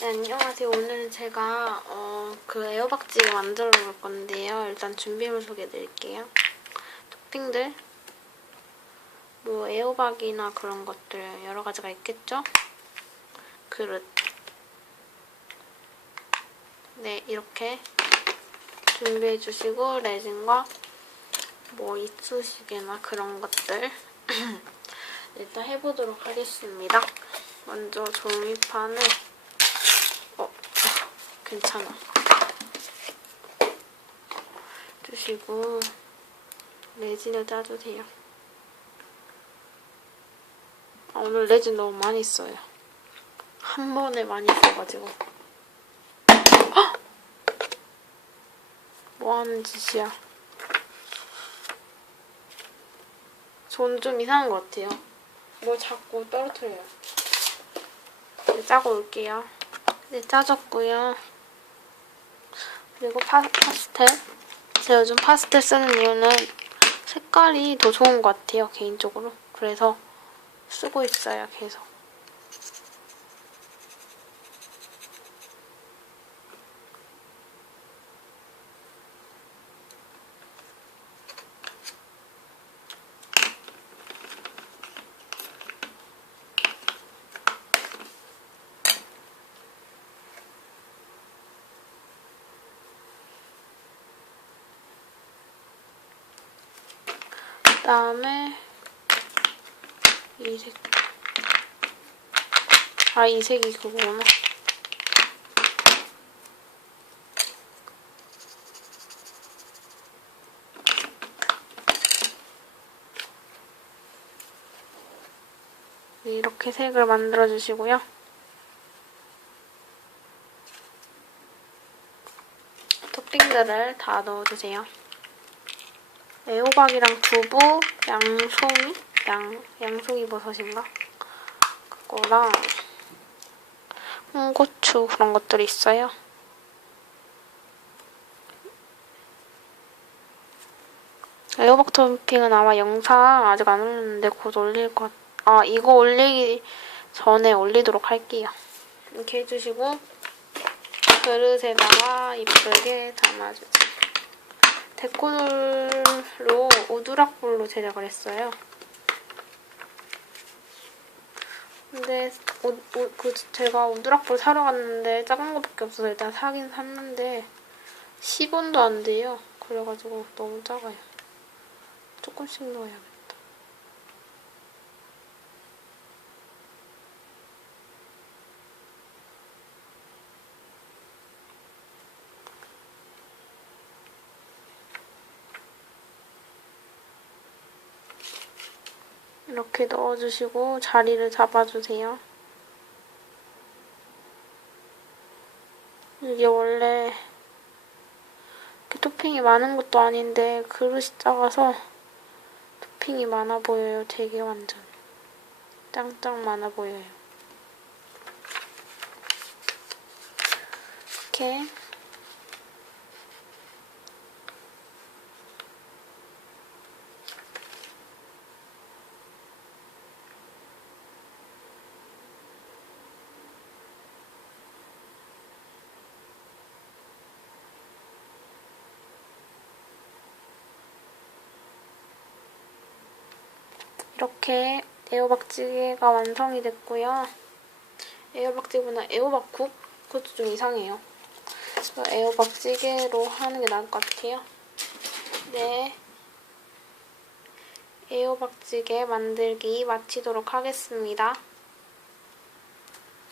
네, 안녕하세요. 오늘은 제가 어, 그 에어박지를 만들어 볼 건데요. 일단 준비물 소개해 드릴게요. 토핑들, 뭐 에어박이나 그런 것들 여러 가지가 있겠죠? 그릇. 네, 이렇게 준비해 주시고 레진과 뭐 이쑤시개나 그런 것들 일단 해보도록 하겠습니다. 먼저 종이판을 어, 괜찮아. 주시고 레진을 짜주세요. 아, 오늘 레진 너무 많이 써요. 한 번에 많이 써가지고. 헉! 뭐 하는 짓이야? 전 좀 이상한 것 같아요. 뭐 자꾸 떨어뜨려요. 네, 짜고 올게요. 네, 짜졌고요. 그리고 파, 파스텔. 제가 요즘 파스텔 쓰는 이유는 색깔이 더 좋은 것 같아요, 개인적으로. 그래서 쓰고 있어요, 계속. 그다음에 이 색. 아, 이 색이 그거구나. 네, 이렇게 색을 만들어 주시고요. 토핑들을 다 넣어주세요. 애호박이랑 두부, 양송이, 양 양송이 버섯인가? 그거랑 홍고추 그런 것들이 있어요. 애호박 토핑은 아마 영상 아직 안 올렸는데 곧 올릴 것. 아 이거 올리기 전에 올리도록 할게요. 이렇게 해주시고 그릇에다가 이쁘게 담아주세요. 데코로 오두락볼로 제작을 했어요. 근데 오, 오, 그 제가 오두락볼 사러 갔는데 작은 거밖에 없어서 일단 사긴 샀는데 10원도 안 돼요. 그래가지고 너무 작아요. 조금씩 넣어야겠다. 이렇게 넣어주시고 자리를 잡아주세요. 이게 원래 이렇게 토핑이 많은 것도 아닌데 그릇이 작아서 토핑이 많아 보여요. 되게 완전 짱짱 많아 보여요. 이렇게 이렇게 애호박찌개가 완성이 됐고요. 애호박찌개보다 애호박국? 그것도 좀 이상해요. 애호박찌개로 하는 게 나을 것 같아요. 네. 애호박찌개 만들기 마치도록 하겠습니다.